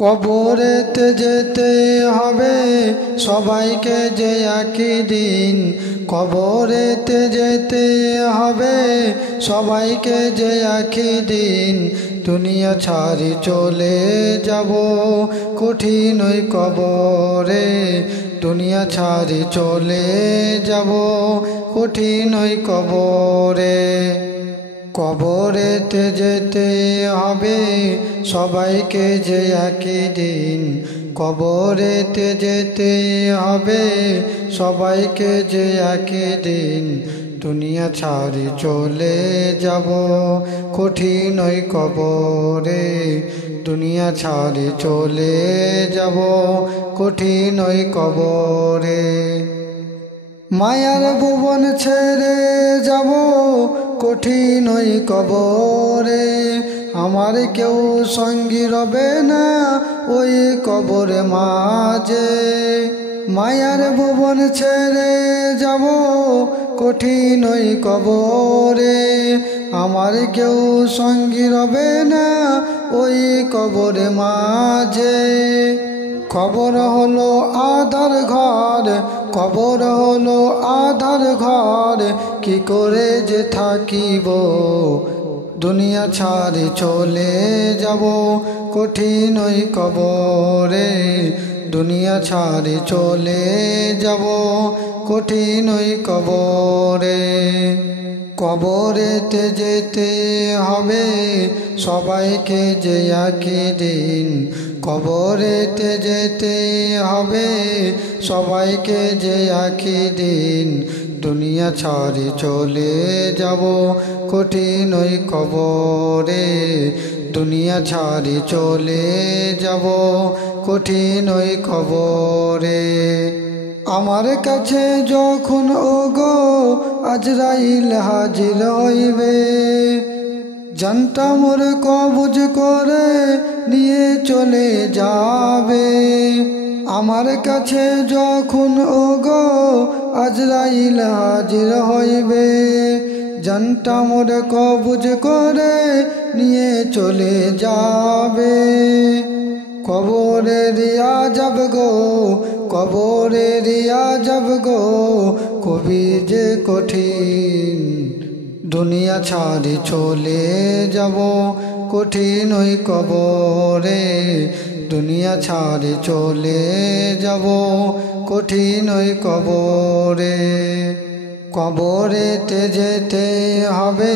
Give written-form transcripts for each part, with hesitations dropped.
কবরেতে যেতে হবে সবাইকে যে একই দিন, কবরেতে যেতে হবে সবাইকে যে একই দিন। দুনিয়া ছাড়ি চলে যাব কঠিন ওই কবরে, দুনিয়া ছাড়ি চলে যাব কঠিন ওই কবরে। কবরেতে যেতে হবে সবাইকে যে একই দিন, কবরেতে যেতে হবে সবাইকে যে একই দিন। দুনিয়া ছাড়ি চলে যাব কঠিন ওই কবরে, দুনিয়া ছাড়ি চলে যাব কঠিন ওই কবরে। মায়ার ভুবন ছেড়ে যাব কঠিন ওই কবরে, আমার কেউ সঙ্গী রবে না ওই কবরে মাঝে। মায়ার ভুবন ছেড়ে যাব কঠিন ওই কবরে, আমার কেউ সঙ্গী রবে না ওই কবরে মাঝে। কবর হলো আধার ঘর, কবর হলো আধার ঘর, কি করে যে থাকিব দুনিয়া ছাড়ি চলে যাব কঠিন ওই কবরে, দুনিয়া ছাড়ি চলে যাব কঠিন ওই কবরে। কবরেতে যেতে হবে সবাইকে যে একই দিন, কবরেতে যেতে হবে সবাইকে যে একই দিন। দুনিয়া ছাড়ি চলে যাব কঠিন ওই কবরে, দুনিয়া ছাড়ি চলে যাব কঠিন ওই কবরে। আমার কাছে যখন ওগো আজরাইল হাজির হইবে, জানটা মোর কবজ করে নিয়ে চলে যাবে। আমার কাছে যখন ওগো আজরাইল হাজির হইবে, জানটা মোর কবজ করে নিয়ে চলে যাবে। কবরে রিয়া যাব গো, কবরে রিয়া যাব গো, কবি যে কঠিন দুনিয়া ছাড়ি চলে যাব কঠিন ওই কবরে, দুনিয়া ছাড়ি চলে যাব কঠিন ওই কবরে। কবরেতে যেতে হবে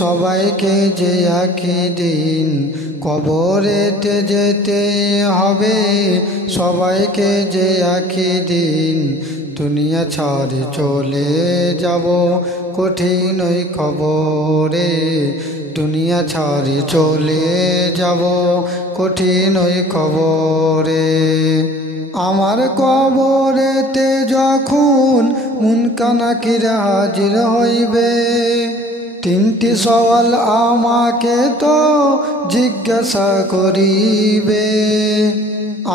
সবাইকে যে একই দিন, কবরেতে যেতে হবে সবাইকে যে একই দিন। দুনিয়া ছাড়ি চলে যাব কঠিন ওই কবরে, দুনিয়া ছাড়ি চলে যাব কঠিন ওই কবরে। আমার কবরেতে যখন মুনকার নাকির হাজির হইবে, তিনটি সওয়াল আমাকে তো জিজ্ঞাসা করিবে।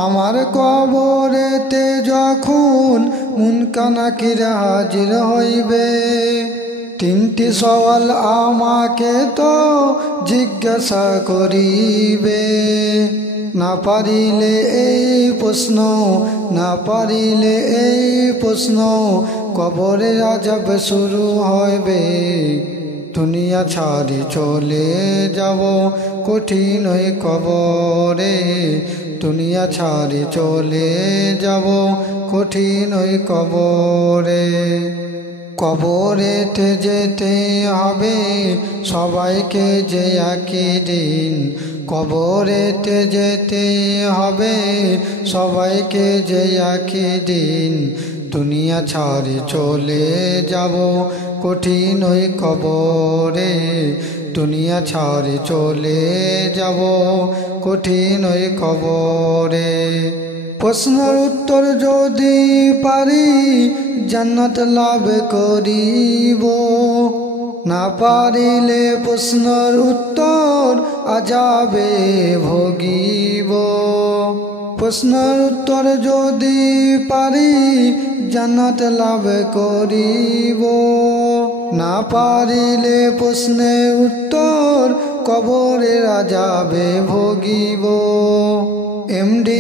আমার কবরেতে যখন মুনকার নাকির হাজির হইবে, তিনটি সওয়াল আমাকে তো জিজ্ঞাসা করিবে। না পারিলে এই প্রশ্ন, না পারিলে এই প্রশ্ন, কবরে আযাব শুরু হইবে। দুনিয়া ছাড়ি চলে যাব কঠিন ওই কবরে, দুনিয়া ছাড়ি চলে যাব কঠিন ওই কবরে। কবরেতে যেতে হবে সবাইকে যে একই দিন, কবরেতে যেতে হবে সবাইকে যে একই দিন। দুনিয়া ছাড়ি চলে যাব কঠিন ওই কবরে, দুনিয়া ছাড়ি চলে যাব কঠিন ওই কবরে। প্রশ্নের উত্তর যদি পারি জান্নাত লাভ করিব, না পারিলে প্রশ্নের উত্তর আযাবে ভোগিব। প্রশ্নের উত্তর যদি পারি জান্নাত লাভ করিব, না পারিলে প্রশ্নের উত্তর কবরের আযাবে ভোগিব। এমডি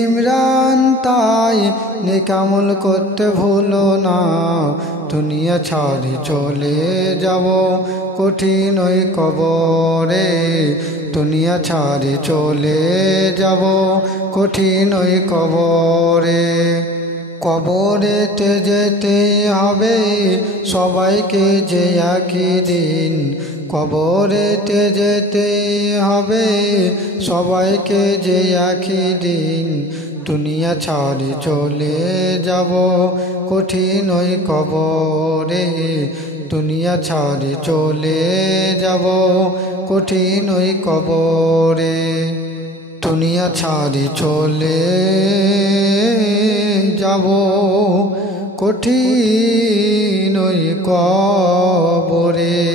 ইমরান তাই নেকামল করতে ভুলো না দুনিয়া ছাড়ি চলে যাব কঠিন ওই কবরে দুনিয়া ছাড়ি চলে যাব কঠিন ওই কবরে কবরেতে যেতে হবে সবাইকে যে একই দিন কবরেতে যেতে হবে সবাইকে যে একই দিন দুনিয়া ছাড়ি চলে যাব কঠিন ওই কবরে দুনিয়া ছাড়ি চলে যাব কঠিন ওই কবরে দুনিয়া ছাড়ি চলে যাব কঠিন ওই কবরে।